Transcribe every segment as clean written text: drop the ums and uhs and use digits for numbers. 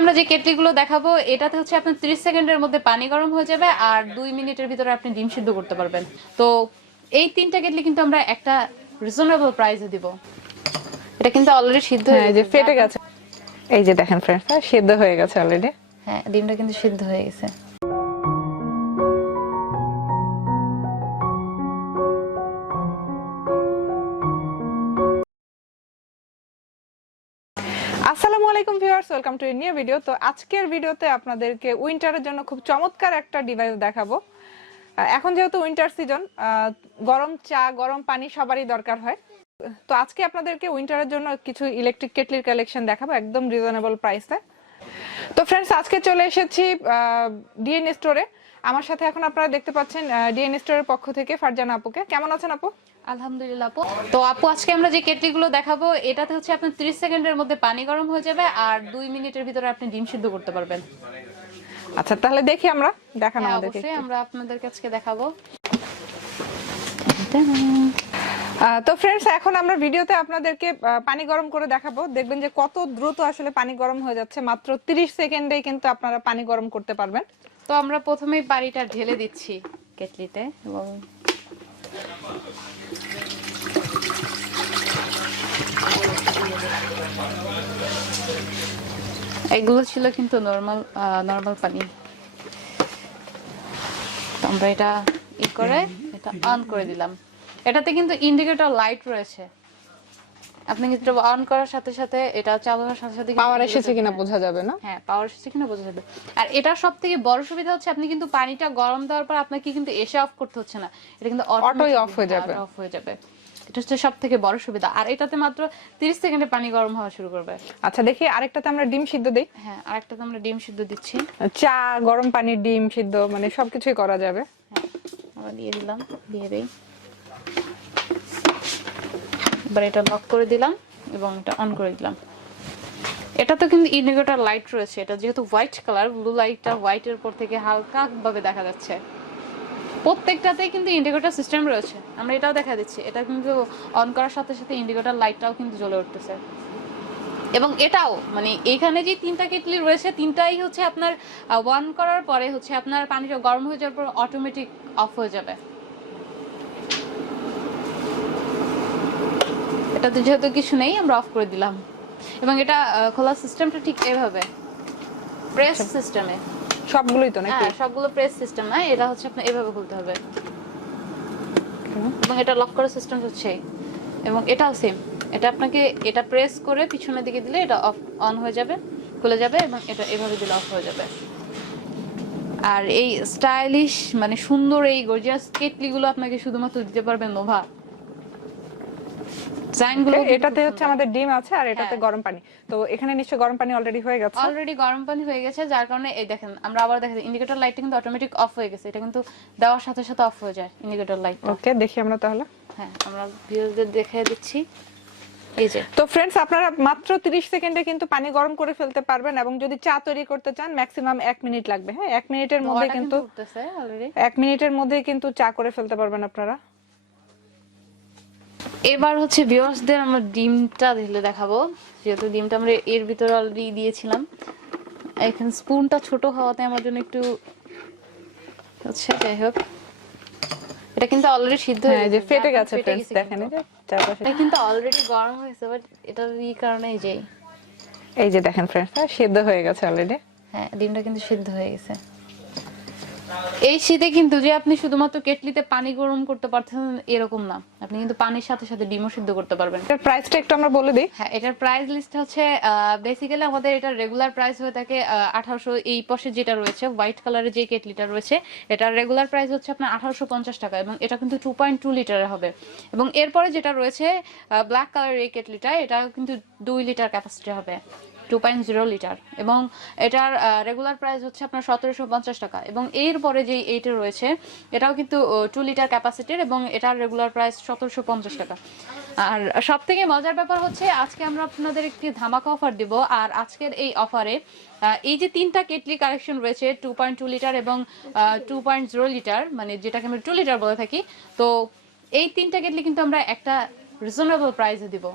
আমরা যে কেটলিগুলো দেখাবো এটাতে হচ্ছে আপনার 30 সেকেন্ডের মধ্যে পানি গরম হয়ে যাবে আর 2 মিনিটের ভিতরে আপনি ডিম সিদ্ধ করতে পারবেন। তো এই তিনটা কেটলি কিন্তু আমরা একটা রিজনেবল প্রাইসে দিব। এটা কিন্তু অলরেডি সিদ্ধ হয়ে গেছে, যে ফেটে গেছে। এই যে দেখেন फ्रेंड्स, সিদ্ধ হয়ে গেছে অলরেডি। হ্যাঁ, ডিমটা কিন্তু সিদ্ধ হয়ে গেছে। আসসালামু আলাইকুম viewers, welcome to a new video. তো আজকের ভিডিওতে আপনাদেরকে উইন্টারের জন্য খুব চমৎকার একটা ডিভাইস দেখাবো। এখন যেহেতু উইন্টার সিজন, গরম চা গরম পানি সবারই দরকার হয়। তো আজকে আপনাদেরকে উইন্টারের জন্য কিছু ইলেকট্রিক কেটলির কালেকশন দেখাবো একদম রিজনেবল প্রাইসে। তো फ्रेंड्स, আজকে চলে এসেছি ডিএন স্টোরে। আমার সাথে এখন আপনারা দেখতে পাচ্ছেন ডিএন স্টোরের পক্ষ থেকে ফারজানা আপুকে। কেমন আছেন আপু? আলহামদুলিল্লাহ আপু। তো আপু, আজকে আমরা যে কেটলিগুলো দেখাবো এটাতে হচ্ছে আপনার 30 সেকেন্ডের মধ্যে পানি গরম হয়ে যাবে আর 2 মিনিটের ভিতরে আপনি ডিম সিদ্ধ করতে পারবেন। আচ্ছা, তাহলে দেখি আমরা, দেখানো আমাদেরকে। অবশ্যই আমরা আপনাদের কাছে দেখাবো। তো फ्रेंड्स, এখন আমরা ভিডিওতে আপনাদেরকে পানি গরম করে দেখাবো। দেখবেন যে কত দ্রুত আসলে পানি গরম হয়ে যাচ্ছে। মাত্র 30 সেকেন্ডেই কিন্তু আপনারা পানি গরম করতে পারবেন। তো আমরা প্রথমেই পানিটা ঢেলে দিচ্ছি কেটলিতে এবং এগুলো ছিল কিন্তু নরমাল পানি। তো আমরা এটা করে এটা অন করে দিলাম। এটাতে কিন্তু ইন্ডিকেটর লাইট রয়েছে। আপনি কিন্তু অন করার সাথে সাথে এটা চালানোর সাথে সাথে পাওয়ার এসেছে কিনা বোঝা যাবে না? হ্যাঁ, পাওয়ার এসেছে কিনা বোঝা যাবে। আর এটা সবথেকে বড় সুবিধা হচ্ছে আপনি কিন্তু পানিটা গরম দেওয়ার পর আপনাকে কিন্তু এসে অফ করতে হচ্ছে না। এটা কিন্তু অটোই অফ হয়ে যাবে। এটা হচ্ছে সবথেকে বড় সুবিধা। আর এটাতে মাত্র 30 সেকেন্ডে পানি গরম হওয়া শুরু করবে। আচ্ছা, দেখি আরেকটাতে আমরা ডিম সিদ্ধ দেই। হ্যাঁ, আরেকটাতে আমরা ডিম সিদ্ধ দিচ্ছি। চা গরম পানি ডিম সিদ্ধ মানে সবকিছুই করা যাবে। হ্যাঁ, আমরা দিয়ে দিলাম, দিয়ে দেই। এবার এটা লক করে দিলাম এবং এটা অন করে দিলাম। এটা তো কিন্তু ইন্ডিকেটর লাইট রয়েছে। এটা যেহেতু হোয়াইট কালার, ব্লু লাইটটা হোয়াইটের উপর থেকে হালকা ভাবে দেখা যাচ্ছে। প্রত্যেকটাতেই কিন্তু ইন্ডিকেটর সিস্টেম রয়েছে। আমরা এটাও দেখা দিচ্ছি। এটা কিন্তু অন করার সাথে সাথে ইন্ডিকেটর লাইটটাও কিন্তু জ্বলে উঠতেছে। এবং এটাও মানে এখানে যে তিনটা কেটলি রয়েছে, তিনটাই হচ্ছে আপনার অন করার পরে হচ্ছে আপনার পানিটা গরম হয়ে যাওয়ার পর অটোমেটিক অফ হয়ে যাবে। এটাতে যেহেতু কিছু নেই, আমরা অফ করে দিলাম। এবং এটা খোলার সিস্টেমটা ঠিক এভাবে প্রেস সিস্টেমে। সবগুলোই তো নাকি? হ্যাঁ, সবগুলো প্রেস সিস্টেম না, এটা হচ্ছে আপনার এভাবে খুলতে হবে। এবং এটা লক করার সিস্টেম হচ্ছে, এবং এটাও সেম। এটা আপনাকে এটা প্রেস করে পিছনের দিকে দিলে এটা অফ অন হয়ে যাবে, খুলে যাবে, এবং এটা এভাবে দিলে অফ হয়ে যাবে। আর এই স্টাইলিশ মানে সুন্দর এই গর্জিয়াস কেটলিগুলো আপনাকে শুধুমাত্র দিতে পারবে নোভা। এটাতে হচ্ছে আমাদের ডিম আছে আর এটাতে গরম পানি। তো এখানে নিশ্চয়ই গরম পানি অলরেডি হয়ে গেছে। অলরেডি গরম পানি হয়ে গেছে, যার কারণে এই দেখেন আমরা আবার দেখেন ইন্ডিকেটর লাইটটা কিন্তু অটোমেটিক অফ হয়ে গেছে। এটা কিন্তু দেওয়ার সাথে সাথে অফ হয়ে যায় ইন্ডিকেটর লাইট। ওকে, দেখি আমরা তাহলে। হ্যাঁ, আমরা ভিউয়ারদের দেখিয়ে দিচ্ছি। এই যে তো फ्रेंड्स, আপনারা মাত্র 30 সেকেন্ডে কিন্তু পানি গরম করে ফেলতে পারবেন। এবং যদি চা তৈরি করতে চান ম্যাক্সিমাম 1 মিনিট লাগবে। হ্যাঁ, 1 মিনিটের মধ্যে কিন্তু উঠতেছে অলরেডি। 1 মিনিটের মধ্যেই কিন্তু চা করে ফেলতে পারবেন আপনারা। এবার হচ্ছে ভিউয়ার্সদের আমরা ডিমটা ঢেলে দেখাবো। যেহেতু ডিমটা আমরা এর ভিতরে অলরেডি দিয়েছিলাম, এখানে স্পুনটা ছোট হওয়াতে আমার জন্য একটু হচ্ছে, যাই হোক এটা কিন্তু অলরেডি সিদ্ধ হয়ে গেছে। ফেটে গেছে फ्रेंड्स, দেখেন এই যে চারপাশে। এটা কিন্তু অলরেডি গরম হয়েছে, বাট এটা এই কারণে এই যে দেখেন फ्रेंड्स, সিদ্ধ হয়ে গেছে অলরেডি। হ্যাঁ, ডিমটা কিন্তু সিদ্ধ হয়ে গেছে। এই শীতে কিন্তু যে আপনি শুধুমাত্র কেটলিতে পানি গরম করতে পারছেন এরকম না, আপনি কিন্তু পানির সাথে সাথে ডিমও সিদ্ধ করতে পারবেন। এর প্রাইসটা একটু আমরা বলে দিই। হ্যাঁ, এটার প্রাইস লিস্ট হচ্ছে বেসিক্যালি আমাদের এটা রেগুলার প্রাইস হয়ে থাকে 1800। এই পাশে যেটা রয়েছে হোয়াইট কালারের যে কেটলিটা রয়েছে, এটার রেগুলার প্রাইস হচ্ছে আপনার 1850 টাকা, এবং এটা কিন্তু 2.2 লিটারের হবে। এবং এরপরে যেটা রয়েছে ব্ল্যাক কালারের এই কেটলিটা, এটা কিন্তু 2 লিটার ক্যাপাসিটি হবে, 2.0 লিটার, এবং এটার রেগুলার প্রাইস হচ্ছে আপনার 1750 টাকা। এবং এরপরে যে এইটা রয়েছে এটাও কিন্তু 2 লিটার ক্যাপাসিটির, এবং এটার রেগুলার প্রাইস 1750 টাকা। আর সব থেকে মজার ব্যাপার হচ্ছে আজকে আমরা আপনাদের একটি ধামাকা অফার দিব। আর আজকের এই অফারে এই যে তিনটা কেটলি কালেকশন রয়েছে 2.2 লিটার এবং 2.0 লিটার, মানে যেটাকে আমরা 2 লিটার বলে থাকি, তো এই তিনটা কেটলি কিন্তু আমরা একটা রিজনেবল প্রাইসে দিব।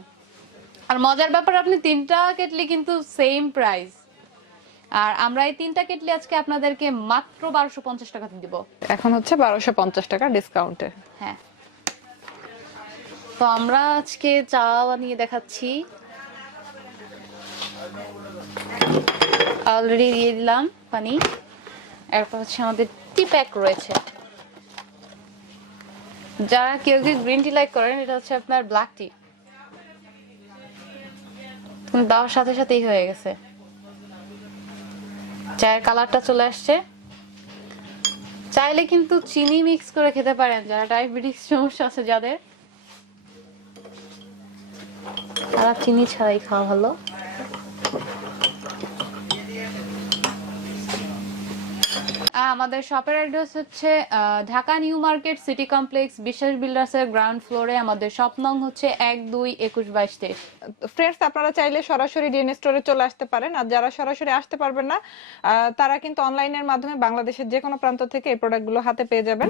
আর মজার ব্যাপার, আপনি তিনটা কেটলি কিন্তু সেম প্রাইস, আর আমরা এই 3টা কেটলি আজকে আপনাদেরকে মাত্র 1250 টাকাতে দিব। এখন হচ্ছে 1250 টাকা ডিসকাউন্টে। হ্যাঁ, তো আমরা আজকে চা বানিয়ে দেখাচ্ছি। অলরেডি দিয়ে দিলাম পানি। এরপর হচ্ছে আমাদের টি প্যাক রয়েছে। যারা কেউ কেউ গ্রিন টি লাইক করেন, এটা হচ্ছে আপনার ব্ল্যাক টি। দেওয়ার সাথে সাথেই হয়ে গেছে, চায়ের কালারটা চলে আসছে। চাইলে কিন্তু চিনি মিক্স করে খেতে পারেন, যারা ডায়াবেটিস সমস্যা আছে যাদের, তারা চিনি ছাড়াই খাওয়া ভালো। আমাদের শপের অ্যাড্রেস হচ্ছে Dhaka new market city complex বিশ্বাস বিল্ডার্সের গ্রাউন্ড ফ্লোরে। আমাদের শপ নং হচ্ছে 1, 2, 21, 22, 23। ফ্রেন্ডস, আপনারা চাইলে সরাসরি ডিএন স্টোরে চলে আসতে পারেন, আর যারা সরাসরি আসতে পারবেন না তারা কিন্তু অনলাইনের মাধ্যমে বাংলাদেশের যে কোনো প্রান্ত থেকে এই প্রোডাক্টগুলো হাতে পেয়ে যাবেন।